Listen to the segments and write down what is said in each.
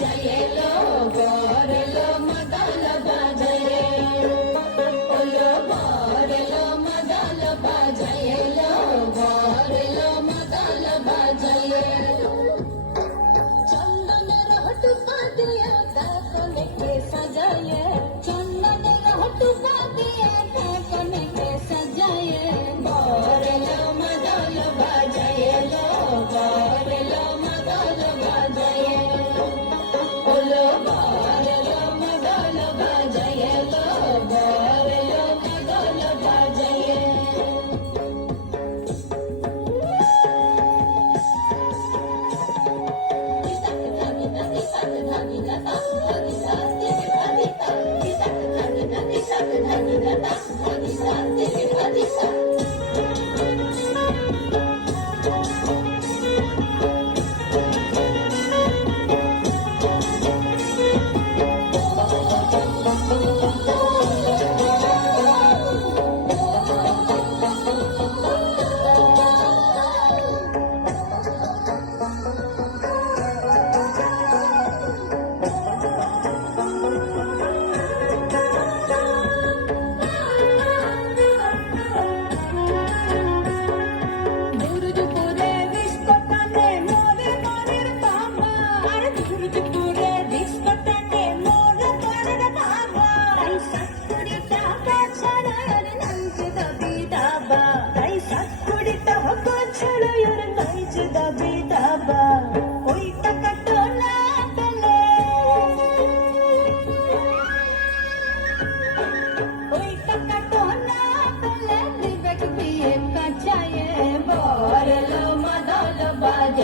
Jaya Thank you.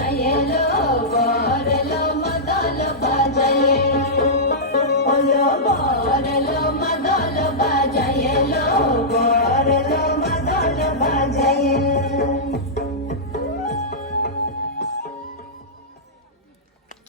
yeah.